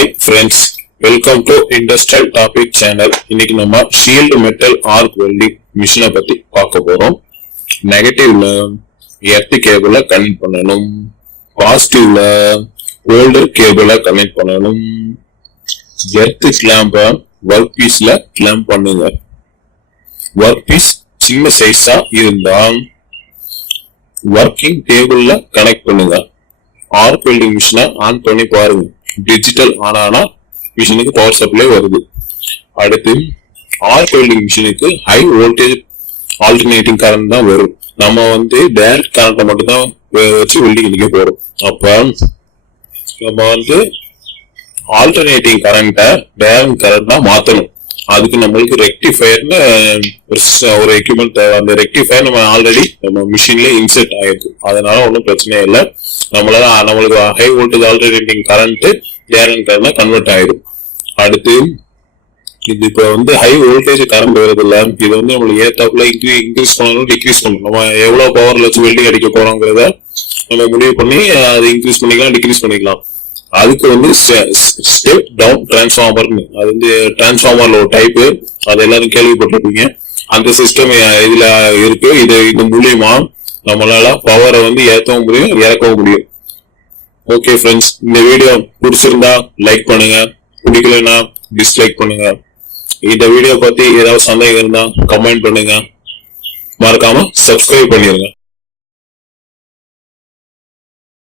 Hi friends, welcome to Industrial Topic channel. இன்னைக்கு நம்ம shield metal arc welding மிஷினை பத்தி பார்க்க போறோம். நெகட்டிவ்ல எர்த் கேபிளை கனெக்ட் பண்ணணும், பாசிட்டிவ்ல ஓல்டர் கேபிளை கனெக்ட் பண்ணணும். எர்த் கிளாம்பை ஒர்க் பீஸ்ல கிளாம்ப் பண்ணுங்க. ஒர்க் பீஸ் சின்ன சைஸா இருந்தா ஒர்க்கிங் டேபிள்ல கனெக்ட் பண்ணுங்க. ஆர்க் வெல்டிங் மிஷினை ஆன் பண்ணி பாருங்க. டிஜிட்டல் ஆனா மிஷினுக்கு பவர் சப்ளை வருது. அடுத்து ஆர்க் வெல்டிங் மிஷினுக்கு ஹை வோல்டேஜ் ஆல்டர்னேட்டிங் கரண்ட் தான் வரும். நம்ம டைரக்ட் கரண்ட்டை மட்டும் தான் வச்சு வெல்டிங் அடிக்க போறோம். அப்ப நம்ம ஆல்டர்னேட்டிங் கரண்ட்டை டைரக்ட் கரண்ட் தான் மாத்தணும். அதுக்கு நம்மளுக்கு ரெக்டிஃபயர்னு ஒரு எக்யூப்மெண்ட் தேவை. அந்த ரெக்டிஃபயர் நம்ம ஆல்ரெடி நம்ம மிஷின்ல இன்செர்ட் ஆயிருக்கு. அதனால ஒன்றும் பிரச்சனையே இல்லை. நம்மளுக்கு high voltage alternating current direct current convert ஆயிடும். அடுத்து இது இப்ப ஹை வோல்டேஜ் கரண்ட் வருது இல்ல, இது நம்மளுக்கு ஏத்தாப்புல இன்க்ரீஸ் பண்ணணும், டிக்ரீஸ் பண்ணணும். நம்ம எவ்வளவு பவர்ல வச்சு வெல்டிங் அடிக்க போறோங்கிறத நம்ம முடிவு பண்ணி அதை இன்க்ரீஸ் பண்ணிக்கலாம், டிக்ரீஸ் பண்ணிக்கலாம். அதுக்கு ஸ்டெப் டவுன் டிரான்ஸ்ஃபார்மர்னு அது டிரான்ஸ்ஃபார்மர்ல ஒரு டைப்பு, அது எல்லாரும் கேள்விப்பட்டிருப்பீங்க. அந்த சிஸ்டம் இதுல இருக்கு. இது மூலியமா நம்மளால பவரை ஏற்றவும் முடியும், இறக்கவும் முடியும். ஓகே ஃப்ரெண்ட்ஸ், இந்த வீடியோ பிடிச்சிருந்தா லைக் பண்ணுங்க, பிடிக்கலன்னா டிஸ்லைக் பண்ணுங்க. இந்த வீடியோ பத்தி ஏதாவது சந்தேகம் இருந்தா கமெண்ட் பண்ணுங்க. மறக்காம சப்ஸ்கிரைப் பண்ணிருங்க.